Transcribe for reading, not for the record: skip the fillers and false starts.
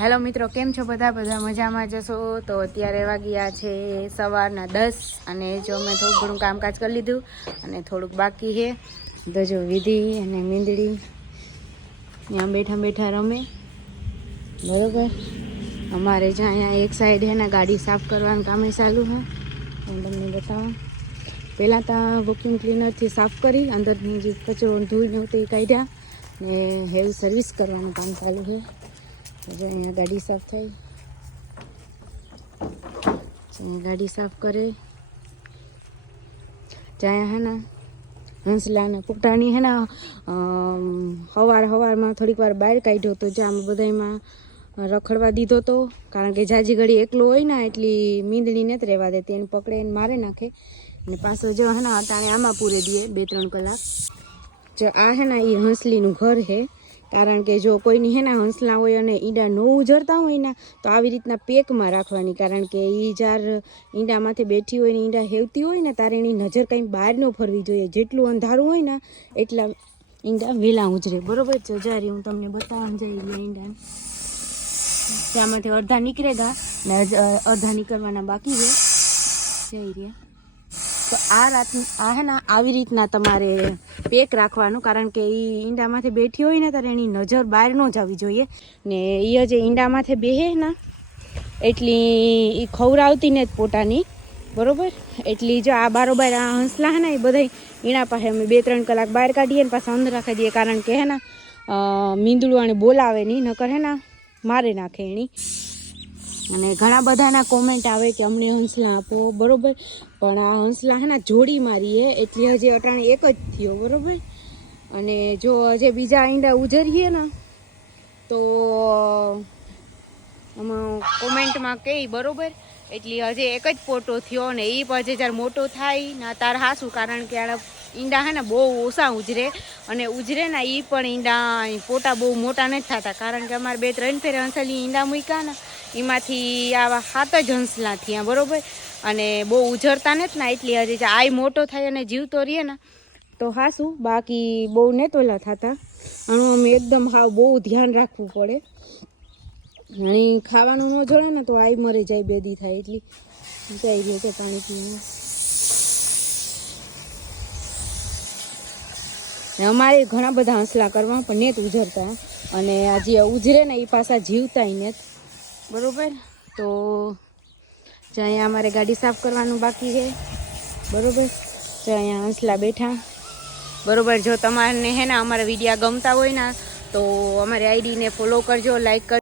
Hello મિત્રો, કેમ છો બધા મજામાં જશો? તો અત્યારે વાગ્યા છે સવારના 10 અને જો મેં થોડું ઘણું કામકાજ કરી લીધું અને થોડુંક બાકી છે. તો જો વિધિ અને મીંદડી ત્યાં બેઠા બેઠા રમે, બરોબર. અમારે જ્યાં અહીંયા એક સાઈડ છે ને ગાડી સાફ કરવાનું કામ ચાલુ છે. હું તમને બતાવું. પહેલાં ત્યાં વોક્યુમ ક્લીનરથી સાફ કરી અંદરની જે કચરો ધૂળ નહોતી એ કાઢ્યા ને હેવી સર્વિસ કરવાનું કામ ચાલુ છે. જો અહીંયા ગાડી સાફ થાય, ગાડી સાફ કરે. જ્યાં હે ને હંસલાને પોતાની હે ને સવારમાં થોડીક વાર બહાર કાઢ્યો તો જ્યાં બધામાં રખડવા દીધો તો, કારણ કે જાજી ઘડી એકલો હોય ને એટલી મીંદડી નથી રહેવા દેતી, એને પકડે એને મારે નાખે. અને પાછો જો હે ને અટાણે આમાં પૂરે દઈએ 2-3 કલાક. જો આ હે ને એ હંસલીનું ઘર છે, કારણ કે જો કોઈની હે ને હંસલા હોય અને ઈંડા ન ઉજરતા હોય ને તો આવી રીતના પેકમાં રાખવાની, કારણ કે એ જાર ઈંડામાંથી બેઠી હોય ને ઈંડા હેવતી હોય ને ત્યારે એની નજર કંઈ બહાર ન ફરવી જોઈએ. જેટલું અંધારું હોય ને એટલા ઈંડા વહેલા ઉજરે, બરોબર. જો જારી હું તમને બતાવવા જઈ રહ્યા ઈંડા ત્યાંમાંથી અડધા નીકળેગા ને અડધા નીકળવાના બાકી છે. જઈ રહ્યા તો આ હે ને આવી રીતના તમારે પેક રાખવાનું, કારણ કે એ ઈંડામાંથી બેઠી હોય ને ત્યારે એની નજર બહાર ન જવી જોઈએ. ને એ જે ઈંડામાંથી બેહે ને એટલી એ ખવડાવતી ને જ પોતાની, બરોબર. એટલી જો આ બારોબાર આ હંસલા હે ને એ બધા ઈણા પાસે અમે 2-3 કલાક બહાર કાઢીએ ને પાછા અંદર રાખી દઈએ, કારણ કે હે ને મીંદડું આને બોલાવે નહીં, નકર હે ને મારી નાખે એની. અને ઘણા બધાના કોમેન્ટ આવે કે અમને હંસલા આપો, બરોબર. પણ આ હંસલા હે ને જોડી મારીએ એટલે હજી અટાણે એક જ થયો, બરોબર. અને જો હજી બીજા ઈંડા ઉજરીએ ને તો આમાં કોમેન્ટમાં કહે, બરોબર. એટલે હજી એક જ પોટો થયો ને એ પછી જ્યારે મોટો થાય ને તાર હાસું, કારણ કે આ ઈંડા હે ને બહુ ઓછા ઉજરે, અને ઉજરે ને એ પણ ઈંડા પોટા બહુ મોટા નથી થતા, કારણ કે અમારે 2-3 ફેરે હંસલી ઈંડા મૂક્યા ને એમાંથી આવા 7 જ હંસલા થયા, બરોબર. અને બહુ ઉજરતા નથી ને એટલી હજી આ મોટો થાય અને જીવતો રહીએ ને તો હાસું, બાકી બહુ નેતોલા થતા. આનું અમે એકદમ હાવ બહુ ધ્યાન રાખવું પડે. અને ખાવાનું ન જોડે ને તો આઈ મરી જાય, બેદી થાય. એટલી જઈ રહી છે પાણી પીવાનું. અમારે ઘણા બધા હંસલા કરવા પણ નેત ઉજરતા, અને આ જે ઉજરે ને એ પાછા જીવતાય નેત, બરોબર. તો જ્યાં અહીંયા અમારે ગાડી સાફ કરવાનું બાકી છે, બરોબર. જ્યાં અહીંયા હંસલા બેઠા, બરોબર. જો તમારે હે ને અમારા વિડીયા ગમતા હોય ને તો અમારી આઈડીને ફોલો કરજો, લાઈક કરજો.